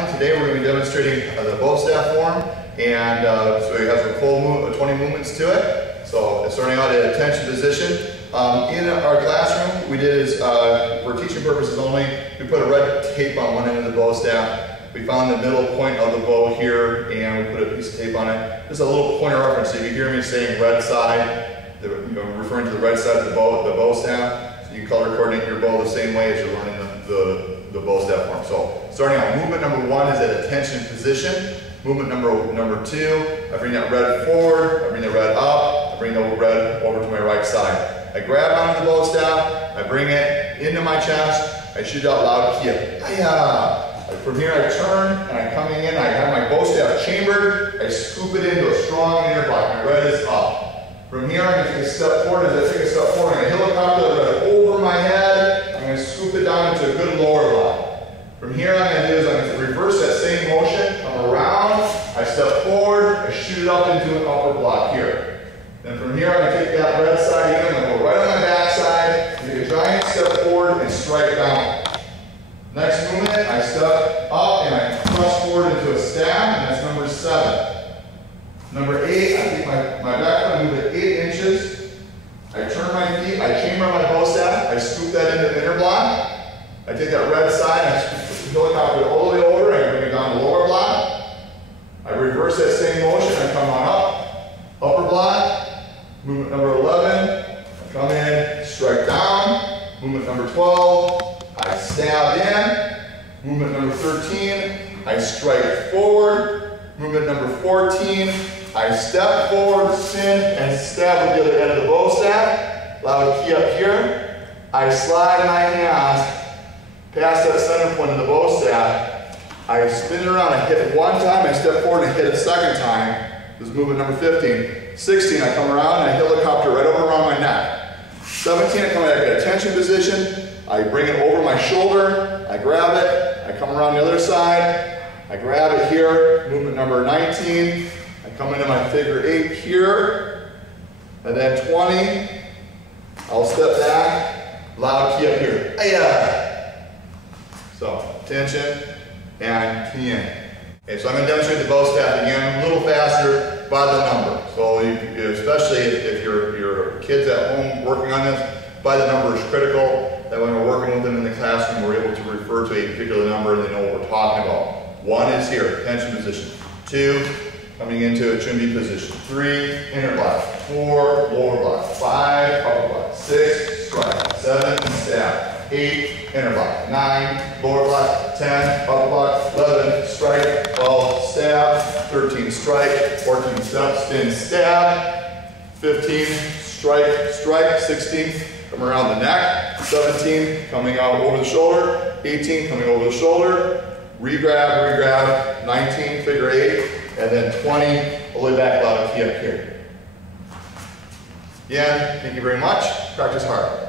Conley. Today we're going to be demonstrating the bow staff form, and so it has a full 20 movements to it. So starting out at attention position. In our classroom, we did is, for teaching purposes only, we put a red tape on one end of the bow staff. We found the middle point of the bow here, and we put a piece of tape on it. Just a little point of reference. So if you hear me saying red side, referring to the red side of the bow staff, so you can color coordinate your bow the same way as you're learning the bow staff form. So starting out, movement number 1 is at attention position. Movement number 2, I bring that red forward, I bring the red up, I bring the red over to my right side. I grab onto the bow staff, I bring it into my chest, I shoot out loud kia. From here I turn, and I'm coming in, I have my bow staff chambered, I scoop it into a strong inner block. My red is up. From here I'm going to take a step forward. As I take a step forward, I'm going to helicopter the red over my head, I'm going to scoop it down into a good lower block. From here I'm going to do is I'm going to reverse that same motion, come around, I step forward, I shoot it up into an upper block here. Then from here I'm going to take that red side again, I'm going to go right on my back side, take a giant step forward and strike down. Next movement, I step up and I thrust forward into a stab, and that's number 7. Number 8, I take my back foot and move it 8 inches. I turn my feet, I chamber my bow staff, I scoop that into the inner block. I take that red side, I helicopter it all the way over, I bring it down the lower block. I reverse that same motion, I come on up, upper block. Movement number 11, I come in, strike down. Movement number 12, I stab in. Movement number 13, I strike forward. Movement number 14, I step forward, spin, and stab with the other end of the bow staff. Loud key up here. I slide my hands past that center point of the bow staff. I spin it around, I hit it one time, I step forward and hit it a second time. This is movement number 15. 16, I come around and I helicopter right over around my neck. 17, I come back at attention position. I bring it over my shoulder, I grab it, I come around the other side, I grab it here. Movement number 19, I come into my figure 8 here. And then 20, I'll step back, loud key up here. So, attention, and key in. Okay, so I'm going to demonstrate the bow staff again, a little faster by the number. So, especially if your kids at home working on this, by the number is critical. That when we're working with them in the classroom, we're able to refer to a particular number and they know what we're talking about. 1 is here, attention position. 2, coming into a chumbi position. 3, inner block. 4, lower block. 5, upper block. 6, strike. 7, stab. 8, inner block. 9, lower block. 10, upper block. 11, strike. 12, stab. 13, strike. 14, step, spin, stab. 15, strike, strike. 16, come around the neck. 17, coming out over the shoulder. 18, coming over the shoulder. Regrab, regrab. 19, figure 8. And then 20, all the way back, loud key up here. Again, thank you very much. Practice hard.